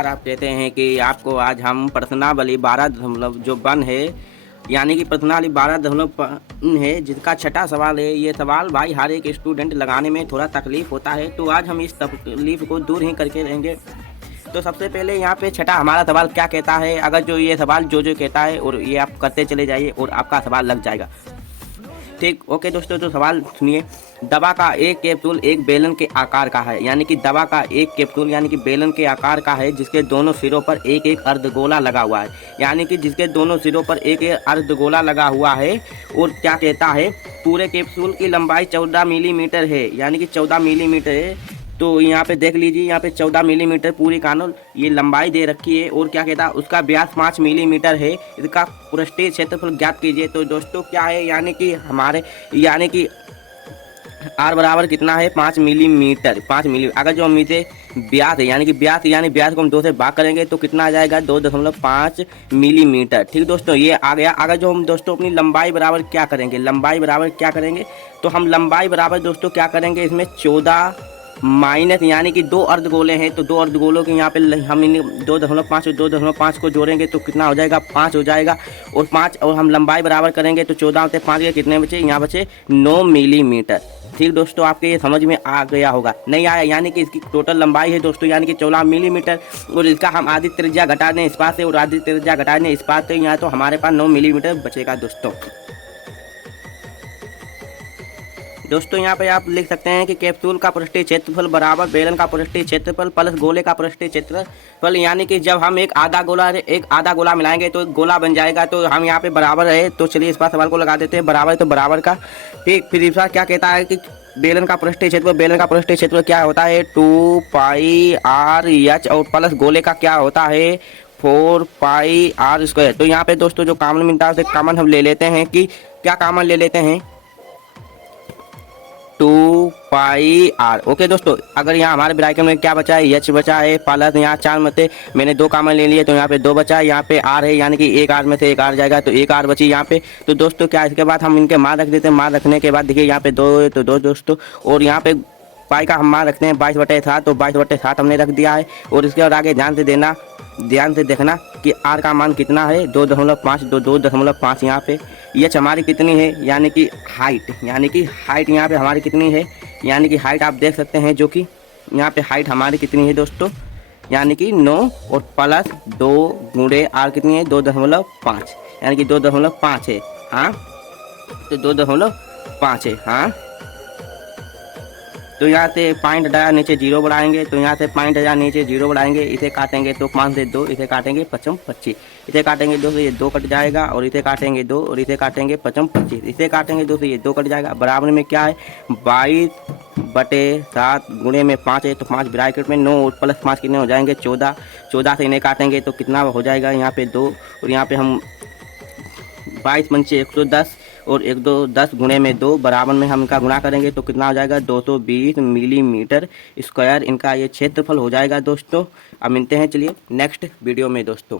नमस्कार। आप कहते हैं कि आपको आज हम प्रश्नावली 12 जो बन है यानी कि प्रश्नावली 12 है जिसका छठा सवाल है। ये सवाल भाई हर एक स्टूडेंट लगाने में थोड़ा तकलीफ होता है, तो आज हम इस तकलीफ को दूर ही करके रहेंगे। तो सबसे पहले यहाँ पे छठा हमारा सवाल क्या कहता है। अगर जो ये सवाल जो कहता है और ये आप करते चले जाइए और आपका सवाल लग जाएगा। ठीक, ओके दोस्तों, तो सवाल सुनिए। दवा का एक कैप्सूल एक बेलन के आकार का है, यानी कि दवा का एक कैप्सूल यानी कि बेलन के आकार का है, जिसके दोनों सिरों पर एक एक अर्धगोला लगा हुआ है। यानी कि जिसके दोनों सिरों पर एक एक अर्धगोला लगा हुआ है। और क्या कहता है, पूरे कैप्सूल की लंबाई 14 मिलीमीटर है, यानी कि 14 मिलीमीटर है। तो यहाँ पे देख लीजिए, यहाँ पे 14 मिलीमीटर पूरी कानून ये लंबाई दे रखी है। और क्या कहता है, उसका व्यास 5 मिलीमीटर है। इसका पृष्ठीय क्षेत्रफल ज्ञात कीजिए। तो दोस्तों क्या है, यानी कि आर बराबर कितना है, 5 मिलीमीटर। 5 मिली अगर जो हम इसे व्यास है यानी व्यास को हम 2 से भाग करेंगे तो कितना आ जाएगा, 2.5 मिलीमीटर। ठीक दोस्तों, ये आ गया। अगर जो हम दोस्तों अपनी लंबाई बराबर क्या करेंगे, तो हम लंबाई बराबर दोस्तों क्या करेंगे, इसमें 14 माइनस यानी कि 2 अर्धगोले हैं, तो 2 अर्धगोलों के यहाँ पे हम 2.5 और 2.5 को जोड़ेंगे तो कितना हो जाएगा, 5 हो जाएगा। और 5 और हम लंबाई बराबर करेंगे तो 14 होते 5 के कितने बचे, यहाँ बचे 9 मिलीमीटर। ठीक दोस्तों, आपके ये समझ में आ गया होगा। नहीं आया, यानी कि इसकी टोटल लंबाई है दोस्तों यानी कि 14 मिलीमीटर। और इसका हम आधी त्रिज्या घटा दें इस पास से और आधी त्रिज्या घटा दें इस पास से, यहाँ तो हमारे पास 9 मिलीमीटर बचेगा दोस्तों यहाँ पे आप लिख सकते हैं कि कैप्सूल का पृष्ठीय क्षेत्रफल बराबर बेलन का पृष्ठीय क्षेत्रफल प्लस गोले का पृष्ठीय क्षेत्रफल। यानी कि जब हम एक आधा गोला मिलाएंगे तो एक गोला बन जाएगा। तो हम यहाँ पे बराबर है, तो चलिए इस बार सवाल को लगा देते हैं। बराबर तो बराबर का ठीक। फिर इस बार क्या कहता है कि बेलन का पृष्ठीय क्षेत्रफल क्या होता है, 2 पाई आर एच, और प्लस गोले का क्या होता है, 4 पाई आर स्क्वायर। तो यहाँ पे दोस्तों जो कॉमन मिलता है उसे कॉमन हम ले लेते हैं कि क्या कॉमन ले लेते हैं, 2 पाई आर। ओके दोस्तों, अगर यहाँ हमारे ब्रैकेट में क्या बचा है, एच बचा है, प्लस यहाँ 4 में से मैंने 2 कॉमन ले लिए तो यहाँ पे 2 बचा है। यहाँ पे आर है, यानी कि एक आर में से एक आर जाएगा तो एक आर बची यहाँ पे। तो दोस्तों क्या, इसके बाद हम इनके मान रख देते हैं। मान रखने के बाद देखिए यहाँ पे 2 है तो 2 दोस्तों, और यहाँ पे पाई का हम मान रखते हैं 22/7, तो 22/7 हमने रख दिया है। और इसके बाद आगे ध्यान से देखना कि आर का मान कितना है, 2.5। 2.5 यहाँ पे एच हमारी कितनी है, यानी कि हाइट यहाँ पे हमारी कितनी है, यानी कि हाइट आप देख सकते हैं, जो कि यहाँ पे हाइट हमारी कितनी है दोस्तों, यानी कि 9 और प्लस 2 गुणे आर कितनी है, 2.5, यानी कि 2.5 है। हाँ, तो 2.5 है। हाँ, तो यहाँ से पॉइंट हटाया, नीचे 0 बढ़ाएंगे, तो यहाँ से पॉइंट हटाया, नीचे 0 बढ़ाएंगे। इसे काटेंगे तो 5 से 2, इसे काटेंगे 5 25, इसे काटेंगे 2 से ये 2 कट जाएगा, और इसे काटेंगे 2 और इसे काटेंगे 5 25, इसे काटेंगे 2 से ये 2 कट जाएगा। बराबर में क्या है, 22/7 गुणे में 5 है, तो 5 ब्रैकेट में 9 और प्लस 5 कितने हो जाएंगे, 14। 14 से इन्हें काटेंगे तो कितना हो जाएगा, यहाँ पे 2, और यहाँ पे हम 22 पंचे 110 और 1 2 10 गुणे में 2, बराबर में हम इनका गुणा करेंगे तो कितना हो जाएगा, 220 मिलीमीटर स्क्वायर इनका ये क्षेत्रफल हो जाएगा दोस्तों। अब मिलते हैं चलिए नेक्स्ट वीडियो में दोस्तों।